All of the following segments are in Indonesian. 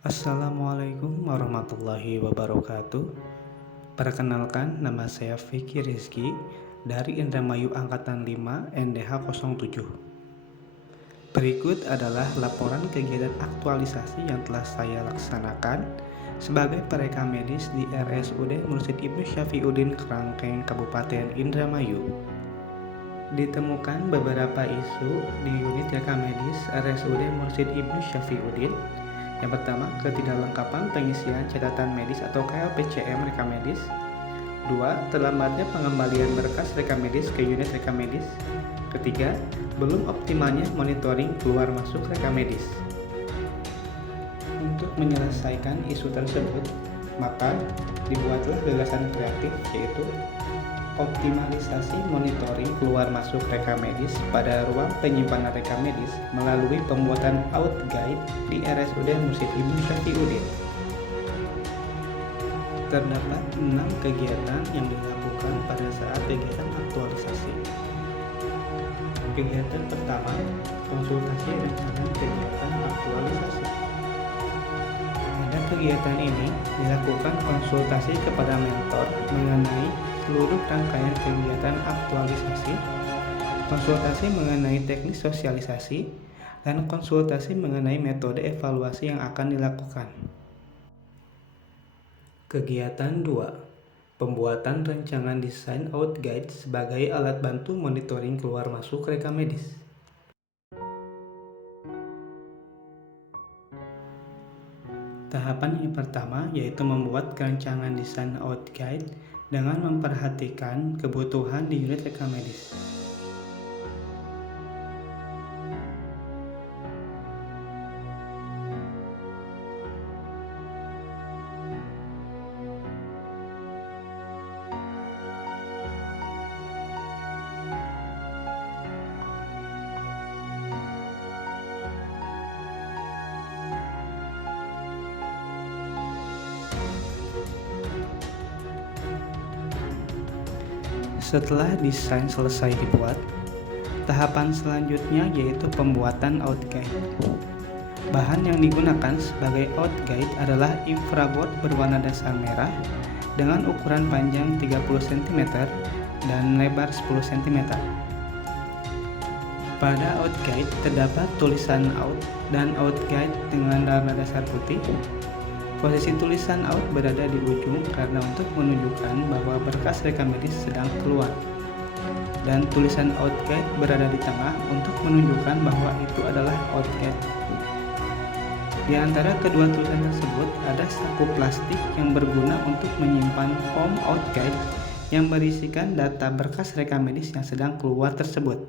Assalamualaikum warahmatullahi wabarakatuh. Perkenalkan, nama saya Vicky Rizky dari Indramayu Angkatan 5 NDH 07. Berikut adalah laporan kegiatan aktualisasi yang telah saya laksanakan sebagai pereka medis di RSUD Mursyid Ibnu Syafiuddin Kerangkeng, Kabupaten Indramayu. Ditemukan beberapa isu di unit reka medis RSUD Mursyid Ibnu Syafiuddin. Yang pertama, ketidaklengkapan pengisian catatan medis atau KLPCM reka medis. 2. Terlambatnya pengembalian berkas reka medis ke unit reka medis. Ketiga, belum optimalnya monitoring keluar masuk reka medis. Untuk menyelesaikan isu tersebut, maka dibuatlah gagasan kreatif, yaitu optimalisasi monitoring keluar masuk reka medis pada ruang penyimpanan reka medis melalui pembuatan out guide di RSUD Mursyid Ibnu Syafiuddin. Terdapat 6 kegiatan yang dilakukan pada saat kegiatan aktualisasi. Kegiatan pertama, konsultasi rencana kegiatan aktualisasi. Pada kegiatan ini dilakukan konsultasi kepada mentor mengenai seluruh rangkaian kegiatan aktualisasi, konsultasi mengenai teknis sosialisasi, dan konsultasi mengenai metode evaluasi yang akan dilakukan. Kegiatan 2. Pembuatan rancangan desain out guide sebagai alat bantu monitoring keluar masuk reka medis. Tahapan yang pertama yaitu membuat rancangan desain out guide dengan memperhatikan kebutuhan di unit reka medis. Setelah desain selesai dibuat, tahapan selanjutnya yaitu pembuatan out guide. Bahan yang digunakan sebagai out guide adalah infraboard berwarna dasar merah dengan ukuran panjang 30 cm dan lebar 10 cm. Pada out guide terdapat tulisan out dan out guide dengan warna dasar putih. Posisi tulisan out berada di ujung karena untuk menunjukkan bahwa berkas reka medis sedang keluar. Dan tulisan out guide berada di tengah untuk menunjukkan bahwa itu adalah out guide. Di antara kedua tulisan tersebut ada saku plastik yang berguna untuk menyimpan form out guide yang berisikan data berkas reka medis yang sedang keluar tersebut.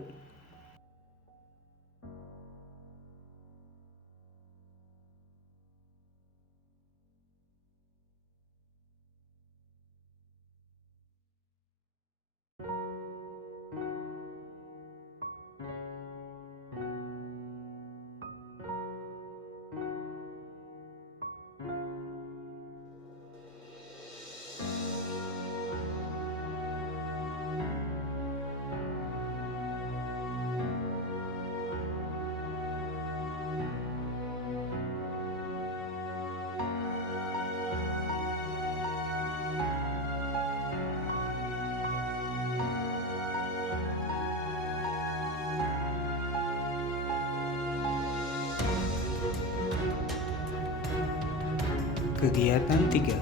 Kegiatan 3.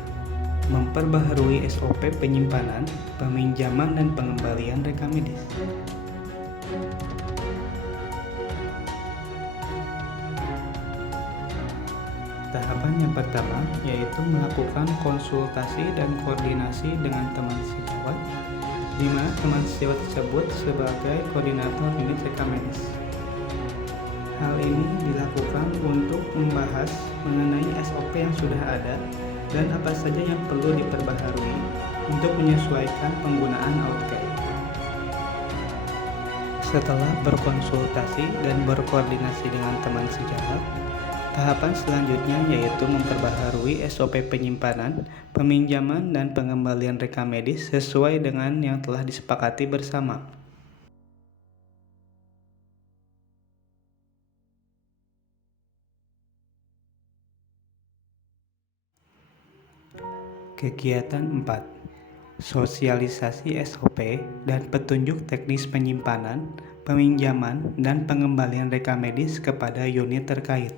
Memperbaharui SOP penyimpanan, peminjaman, dan pengembalian reka medis. Tahapan yang pertama yaitu melakukan konsultasi dan koordinasi dengan teman sejawat, di mana teman sejawat tersebut sebagai koordinator unit reka medis. Hal ini dilakukan untuk membahas mengenai SOP yang sudah ada dan apa saja yang perlu diperbaharui untuk menyesuaikan penggunaan out guide. Setelah berkonsultasi dan berkoordinasi dengan teman sejawat, tahapan selanjutnya yaitu memperbaharui SOP penyimpanan, peminjaman, dan pengembalian reka medis sesuai dengan yang telah disepakati bersama. Kegiatan 4. Sosialisasi SOP dan petunjuk teknis penyimpanan, peminjaman, dan pengembalian rekam medis kepada unit terkait.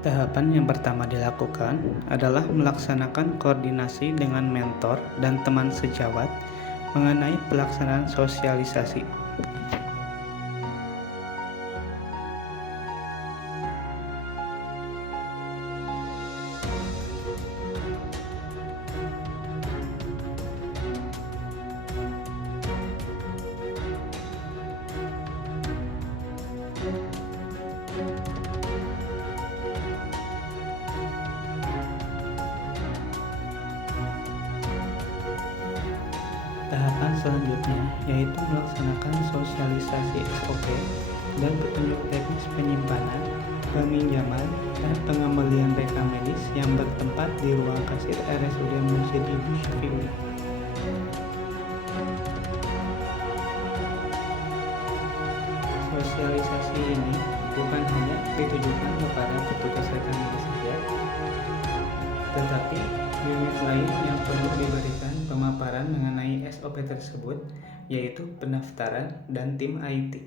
Tahapan yang pertama dilakukan adalah melaksanakan koordinasi dengan mentor dan teman sejawat mengenai pelaksanaan sosialisasi. Tahapan selanjutnya yaitu melaksanakan sosialisasi SOP dan petunjuk teknis penyimpanan, peminjaman, dan pengembalian rekam medis yang bertempat di ruang kasir RSUD Mursyid Ibu Syafi'i. Sosialisasi ini bukan hanya ditujukan kepada petugas rekam medis saja, tetapi unit lain yang perlu diberikan pemaparan mengenai SOP tersebut, yaitu pendaftaran dan tim IT.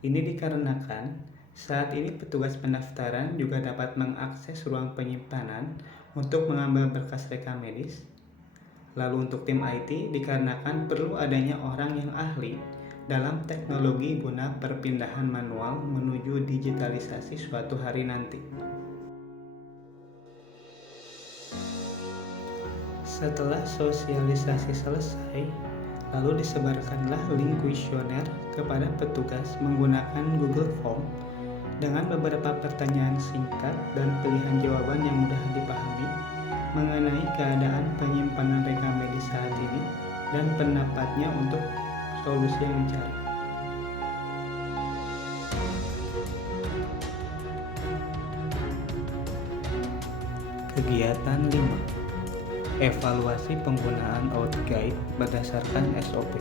Ini dikarenakan saat ini petugas pendaftaran juga dapat mengakses ruang penyimpanan untuk mengambil berkas rekam medis. Lalu untuk tim IT dikarenakan perlu adanya orang yang ahli dalam teknologi guna perpindahan manual menuju digitalisasi suatu hari nanti. Setelah sosialisasi selesai, lalu disebarkanlah link kuesioner kepada petugas menggunakan Google Form dengan beberapa pertanyaan singkat dan pilihan jawaban yang mudah dipahami mengenai keadaan penyimpanan rekam medis saat ini dan pendapatnya untuk solusi yang dicari. Kegiatan 5. Evaluasi penggunaan OutGuide berdasarkan SOP.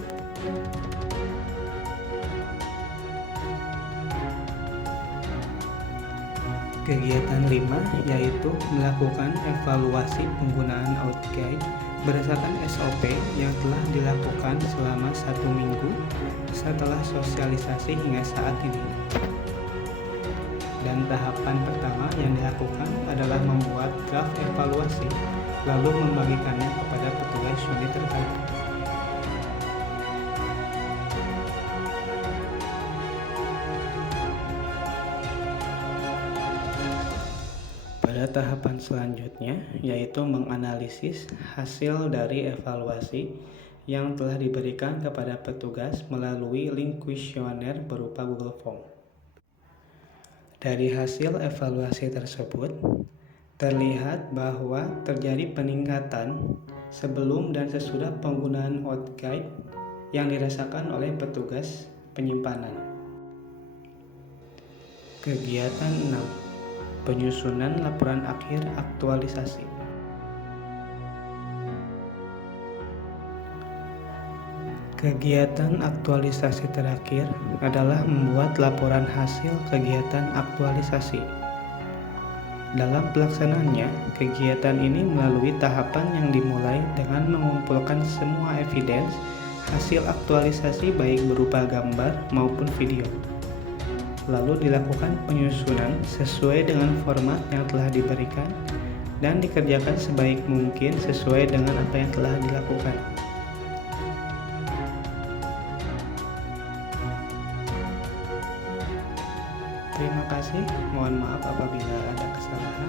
Kegiatan 5 yaitu melakukan evaluasi penggunaan OutGuide berdasarkan SOP yang telah dilakukan selama 1 minggu setelah sosialisasi hingga saat ini. Dan tahapan pertama yang dilakukan adalah membuat draft evaluasi lalu membagikannya kepada petugas unit terkait. Pada tahapan selanjutnya yaitu menganalisis hasil dari evaluasi yang telah diberikan kepada petugas melalui link kuesioner berupa Google Form. Dari hasil evaluasi tersebut, terlihat bahwa terjadi peningkatan sebelum dan sesudah penggunaan OutGuide yang dirasakan oleh petugas penyimpanan. Kegiatan 6. Penyusunan laporan akhir aktualisasi. Kegiatan aktualisasi terakhir adalah membuat laporan hasil kegiatan aktualisasi. Dalam pelaksanaannya, kegiatan ini melalui tahapan yang dimulai dengan mengumpulkan semua evidence hasil aktualisasi baik berupa gambar maupun video. Lalu dilakukan penyusunan sesuai dengan format yang telah diberikan dan dikerjakan sebaik mungkin sesuai dengan apa yang telah dilakukan. Terima kasih, mohon maaf apabila ada kesalahan.